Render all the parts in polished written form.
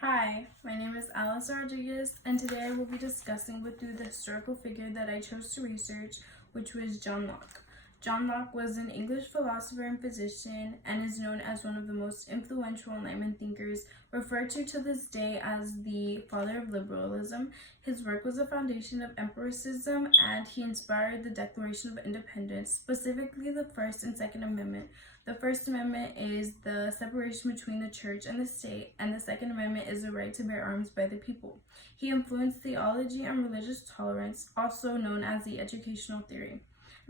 Hi, my name is Alice Rodriguez, and today I will be discussing with you the historical figure that I chose to research, which was John Locke. John Locke was an English philosopher and physician and is known as one of the most influential Enlightenment thinkers, referred to this day as the father of liberalism. His work was the foundation of empiricism, and he inspired the Declaration of Independence, specifically the First and Second Amendment. The First Amendment is the separation between the church and the state, and the Second Amendment is the right to bear arms by the people. He influenced theology and religious tolerance, also known as the educational theory.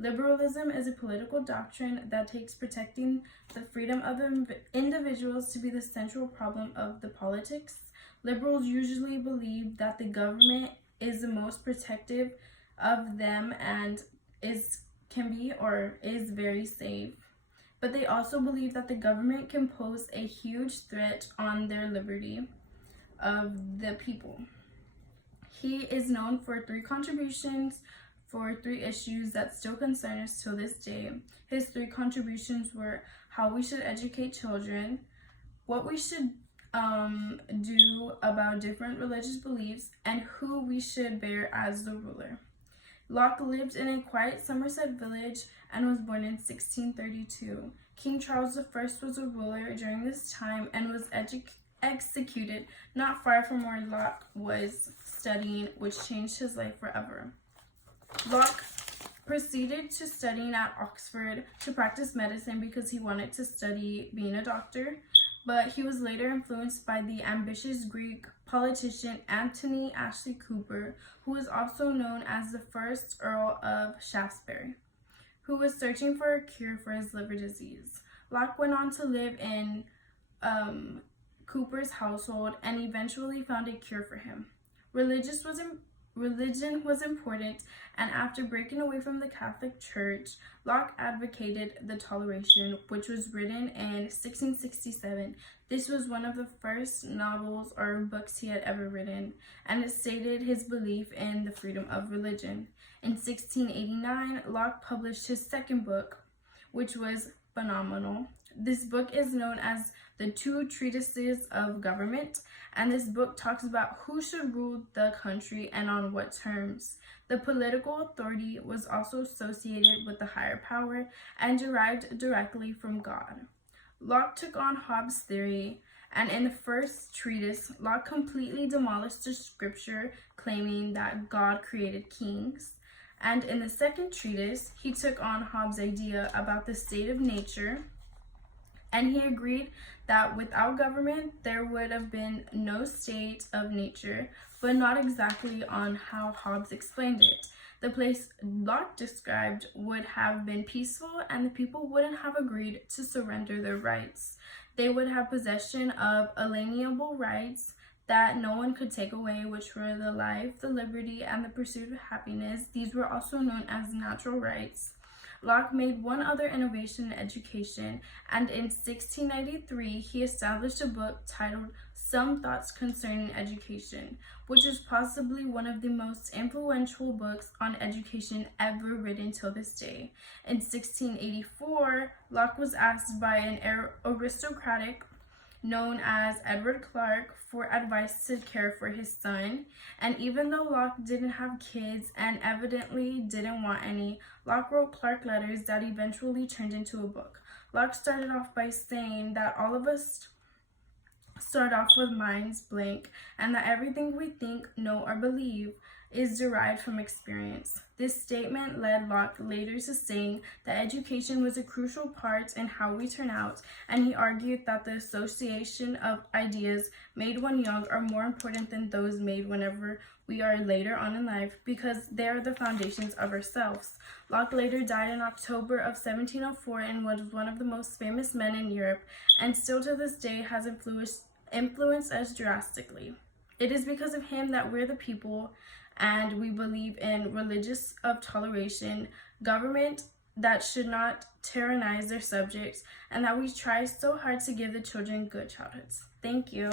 Liberalism is a political doctrine that takes protecting the freedom of individuals to be the central problem of the politics. Liberals usually believe that the government is the most protective of them and is very safe. But they also believe that the government can pose a huge threat on their liberty of the people. He is known for 3 contributions for 3 issues that still concern us till this day. His 3 contributions were how we should educate children, what we should do about different religious beliefs, and who we should bear as the ruler. Locke lived in a quiet Somerset village and was born in 1632. King Charles I was a ruler during this time and was executed not far from where Locke was studying, which changed his life forever. Locke proceeded to studying at Oxford to practice medicine because he wanted to study being a doctor, but he was later influenced by the ambitious Greek politician Antony Ashley Cooper, who was also known as the first Earl of Shaftesbury, who was searching for a cure for his liver disease. Locke went on to live in Cooper's household and eventually found a cure for him. Religion was important, and after breaking away from the Catholic Church, Locke advocated the Toleration, which was written in 1667. This was one of the first novels or books he had ever written, and it stated his belief in the freedom of religion. In 1689, Locke published his second book, which was phenomenal. This book is known as the 2 Treatises of Government, and this book talks about who should rule the country and on what terms. The political authority was also associated with the higher power and derived directly from God. Locke took on Hobbes' theory, and in the first treatise, Locke completely demolished the scripture claiming that God created kings. And in the second treatise, he took on Hobbes' idea about the state of nature, and he agreed that without government, there would have been no state of nature, but not exactly on how Hobbes explained it. The place Locke described would have been peaceful, and the people wouldn't have agreed to surrender their rights. They would have possession of alienable rights that no one could take away, which were the life, the liberty, and the pursuit of happiness. These were also known as natural rights. Locke made one other innovation in education, and in 1693 he established a book titled Some Thoughts Concerning Education, which is possibly one of the most influential books on education ever written till this day. In 1684, Locke was asked by an aristocratic known as Edward Clarke for advice to care for his son, and even though Locke didn't have kids and evidently didn't want any, Locke wrote Clarke letters that eventually turned into a book. Locke started off by saying that all of us start off with minds blank, and that everything we think, know, or believe is derived from experience. This statement led Locke later to saying that education was a crucial part in how we turn out, and he argued that the association of ideas made when young are more important than those made whenever we are later on in life, because they are the foundations of ourselves. Locke later died in October of 1704 and was one of the most famous men in Europe, and still to this day has influenced us drastically. It is because of him that we're the people, and we believe in religious of toleration, government that should not tyrannize their subjects, and that we try so hard to give the children good childhoods. Thank you.